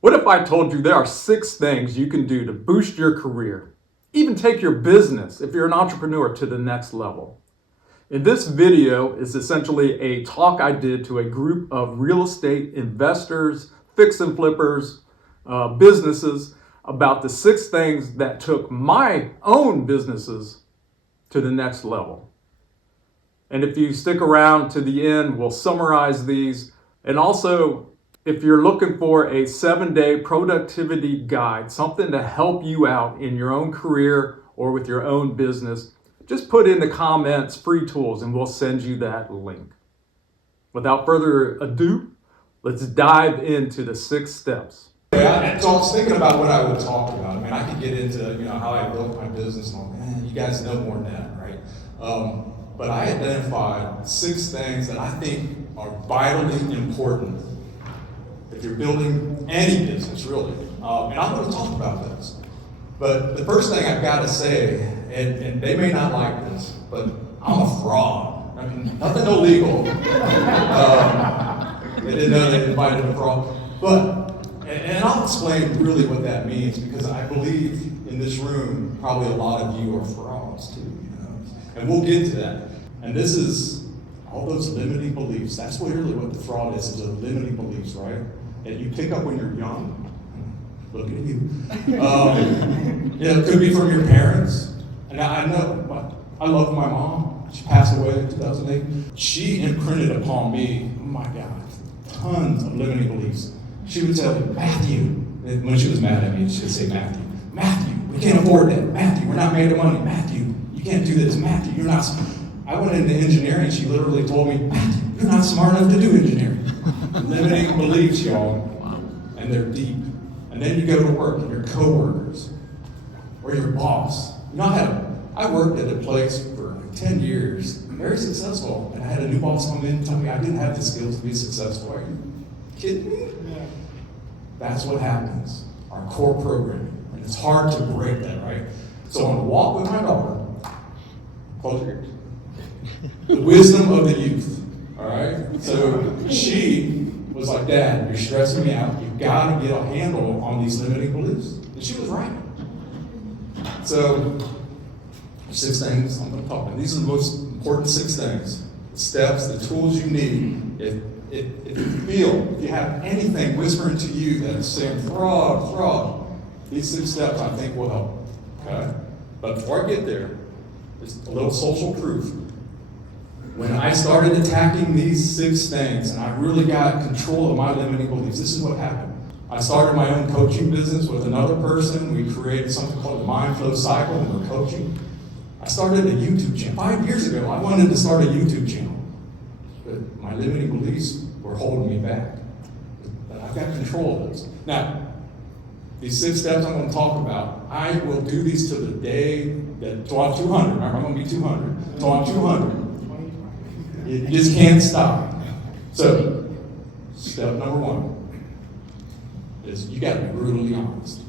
What if I told you there are 6 things you can do to boost your career, even take your business, if you're an entrepreneur, to the next level? In this video is essentially a talk I did to a group of real estate investors, fix and flippers, businesses about the 6 things that took my own businesses to the next level. And if you stick around to the end, we'll summarize these. And also, if you're looking for a 7-day productivity guide, something to help you out in your own career or with your own business, just put in the comments free tools and we'll send you that link. Without further ado, let's dive into the 6 steps. So I was thinking about what I would talk about. I mean, I could get into how I built my business and all. Man, you guys know more than that, right? But I identified 6 things that I think are vitally important if you're building any business, really. And I'm going to talk about this. But the first thing I've got to say, and they may not like this, but I'm a fraud. I mean, nothing illegal. They didn't know they invited a fraud. And I'll explain really what that means, because I believe in this room, probably a lot of you are frauds too, And we'll get to that. And this is all those limiting beliefs. That's really what the fraud is the limiting beliefs, right? And you pick up when you're young. Look at you. It could be from your parents. And I know, I love my mom. She passed away in 2008. She imprinted upon me, oh my God, tons of limiting beliefs. She would tell me, Matthew, when she was mad at me, she would say, Matthew, we can't afford that. Matthew, we're not made of money. Matthew, you can't do this. Matthew, you're not. I went into engineering. She literally told me, Matthew, you're not smart enough to do engineering. Limiting beliefs, y'all. And they're deep. And then you go to work and your coworkers or your boss. I worked at a place for 10 years, very successful, and I had a new boss come in and tell me I didn't have the skills to be successful. Are you kidding me? Yeah. That's what happens. Our core programming. And it's hard to break that, right? So on a walk with my daughter, close your ears. The wisdom of the youth. All right? So she was like, Dad, you're stressing me out. You've got to get a handle on these limiting beliefs. And she was right. So, 6 things I'm going to talk about. These are the most important 6 things. The steps, the tools you need. If you have anything whispering to you that is saying fraud, these 6 steps I think will help. Okay? But before I get there, there's a little social proof. When I started attacking these 6 things and I really got control of my limiting beliefs, this is what happened. I started my own coaching business with another person. We created something called the mindfulness cycle, and we're coaching. I started a YouTube channel. 5 years ago, I wanted to start a YouTube channel. But my limiting beliefs were holding me back. But I've got control of those. Now, these 6 steps I'm going to talk about, I will do these to the day that, till I'm 200. Remember, I'm going to be 200. Till I'm 200. You just can't stop. So, step number 1 is you got to be brutally honest.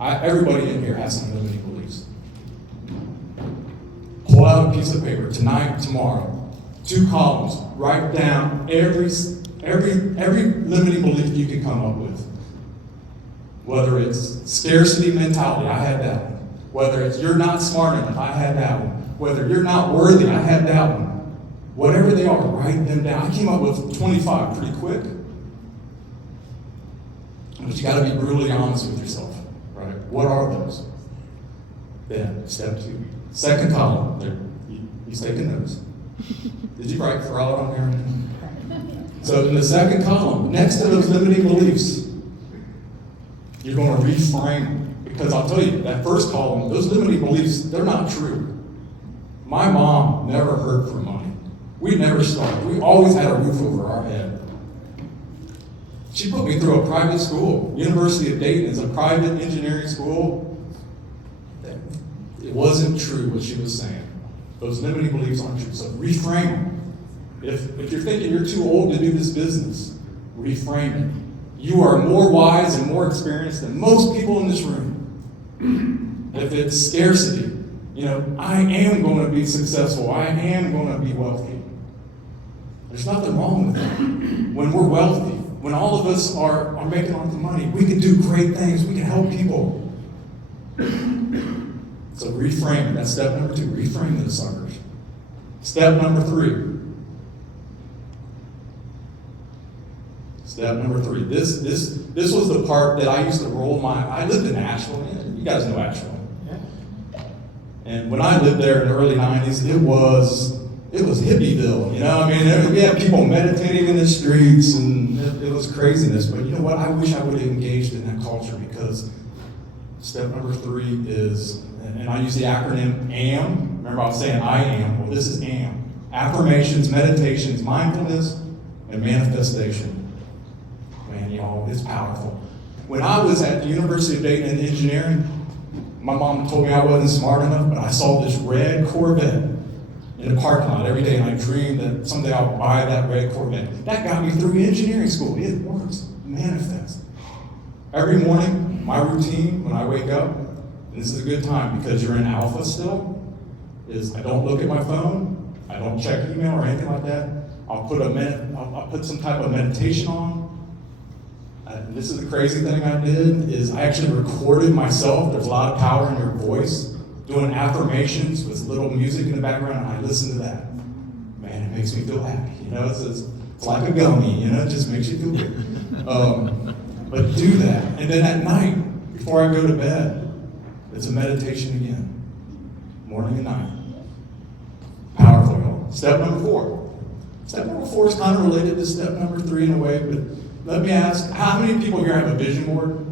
Everybody in here has some limiting beliefs. Pull out a piece of paper tonight, tomorrow, 2 columns. Write down every limiting belief you can come up with. Whether it's scarcity mentality, I had that one. Whether it's you're not smart enough, I had that one. Whether you're not worthy, I had that one. Whatever they are, write them down. I came up with 25 pretty quick. But you got to be brutally honest with yourself, right? What are those? Then, step 2. Second column, he's taking notes. Did you write fraud on here? So in the second column, next to those limiting beliefs, you're going to reframe them. Because I'll tell you, that first column, those limiting beliefs, they're not true. My mom never heard from money. We never started. We always had a roof over our head. She put me through a private school. University of Dayton is a private engineering school. It wasn't true what she was saying. Those limiting beliefs aren't true. So reframe them. If you're thinking you're too old to do this business, reframe it. You are more wise and more experienced than most people in this room. If it's scarcity, I am going to be successful. I am going to be wealthy. There's nothing wrong with that. When we're wealthy, when all of us are making lots of money, we can do great things. We can help people. So reframe. That's step number 2. Reframe those suckers. Step number 3. Step number 3. This was the part that I used to roll my. I lived in Asheville. You guys know Asheville. And when I lived there in the early 90s, it was hippieville, you know? I mean, we had people meditating in the streets, and it was craziness. But you know what? I wish I would have engaged in that culture, because step number 3 is, and I use the acronym AM. Remember I was saying I am. Well, this is AM. Affirmations, meditations, mindfulness, and manifestation. Man, y'all, it's powerful. When I was at the University of Dayton in engineering, my mom told me I wasn't smart enough, but I saw this red Corvette in the parking lot every day, and I dreamed that someday I'll buy that red Corvette. That got me through engineering school. It works. Manifest. Every morning, my routine when I wake up, and this is a good time because you're in alpha still, is I don't look at my phone, I don't check email or anything like that. I'll put some type of meditation on. And this is the crazy thing I did, is I actually recorded myself. There's a lot of power in your voice. Doing affirmations with little music in the background, and I listen to that. Man, it makes me feel happy. You know, it's like a gummy, you know, it just makes you feel good. But do that. And then at night, before I go to bed, it's a meditation again. Morning and night. Powerful, y'all. Step number 4. Step number 4 is kind of related to step number 3 in a way, but let me ask, how many people here have a vision board?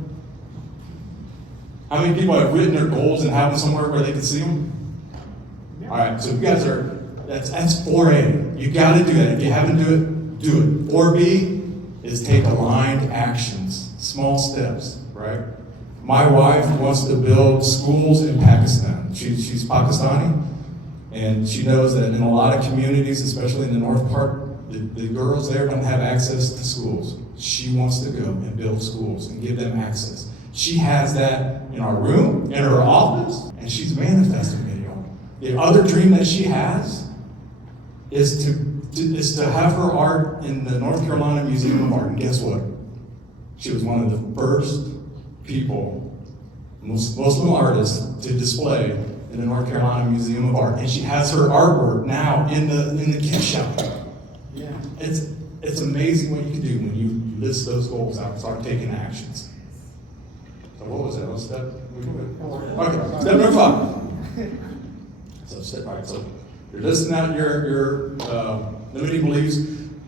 How many people have written their goals and have them somewhere where they can see them? All right, so you guys that's 4A. You got to do that. If you haven't do it. 4B is take aligned actions, small steps, right? My wife wants to build schools in Pakistan. She's Pakistani, and she knows that in a lot of communities, especially in the north part, the girls there don't have access to schools. She wants to go and build schools and give them access. She has that in our room, in her office, and she's manifesting it, y'all. The other dream that she has is to have her art in the North Carolina Museum of Art. And guess what? She was one of the first people, Muslim artists, to display in the North Carolina Museum of Art. And she has her artwork now in the gift shop. Yeah. It's amazing what you can do when you list those goals out and start taking actions. So what was that? What step? Okay, step number 5. So step 5. So you're listing out your limiting beliefs.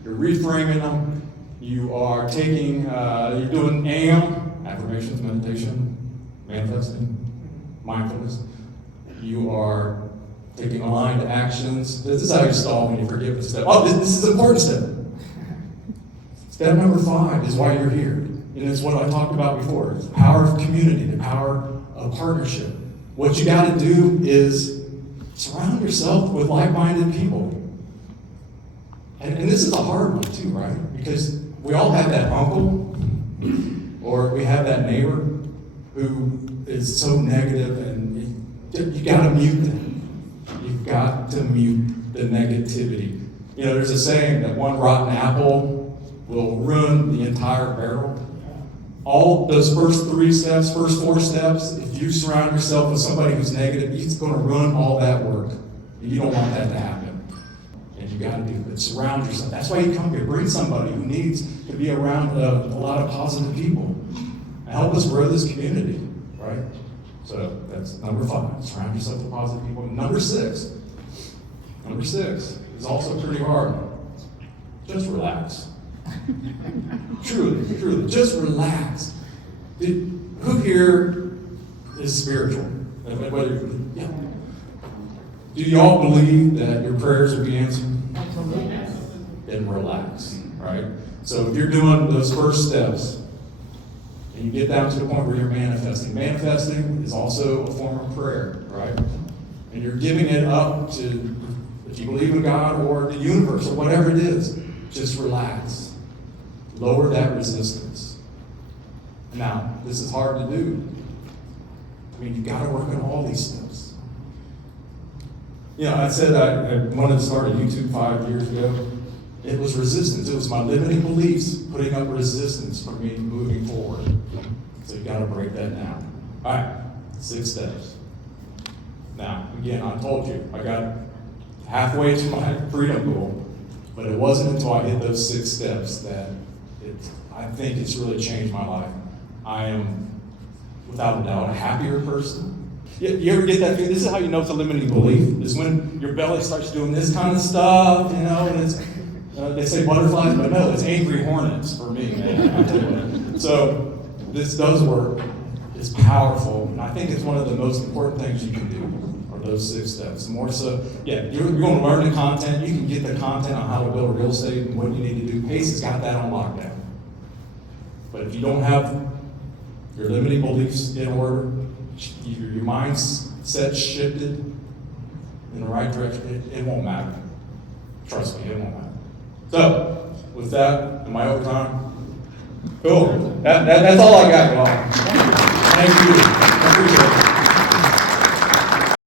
You're reframing them. You are taking. You're doing AM, affirmations, meditation, manifesting, mindfulness. You are taking aligned actions. This is how you stall when you forget the step. Oh, this is an important step. Step number 5 is why you're here. And it's what I talked about before. It's the power of community, the power of partnership. What you got to do is surround yourself with like-minded people. And this is a hard one too, right? Because we all have that uncle or we have that neighbor who is so negative, and you got to mute them. You've got to mute the negativity. You know, there's a saying that one rotten apple will ruin the entire barrel. All those first 3 steps, first 4 steps, if you surround yourself with somebody who's negative, it's going to ruin all that work. And you don't want that to happen. And you got to do it. Surround yourself. That's why you come here. Bring somebody who needs to be around a lot of positive people. And help us grow this community, right? So that's number 5. Surround yourself with positive people. Number 6 is also pretty hard. Just relax. Truly, just relax. Who here is spiritual? Yeah. Do y'all believe that your prayers will be answered? Then relax, right? So if you're doing those first steps, and you get down to the point where you're manifesting is also a form of prayer, right? And you're giving it up to, if you believe in God or the universe or whatever it is, just relax. Lower that resistance. Now, this is hard to do. I mean, you've got to work on all these steps. You know, I said I wanted to start a YouTube 5 years ago, It was resistance. It was my limiting beliefs putting up resistance for me moving forward. So you got to break that down. All right, 6 steps. Now, again, I told you, I got halfway to my freedom goal, but it wasn't until I hit those 6 steps that I think it's really changed my life. I am, without a doubt, a happier person. You ever get that feeling? This is how you know it's a limiting belief, is when your belly starts doing this kind of stuff, and it's, they say butterflies, but no, it's angry hornets for me, man. I tell you what. So this does work. It's powerful, and I think it's one of the most important things you can do, are those 6 steps. More so, yeah, you're going to learn the content. You can get the content on how to build real estate and what you need to do. Pace has got that on lockdown. But if you don't have your limiting beliefs in order, your mindset shifted in the right direction, it won't matter. Trust me, it won't matter. So, with that, am I over time? Cool. That's all I got, y'all. Thank you.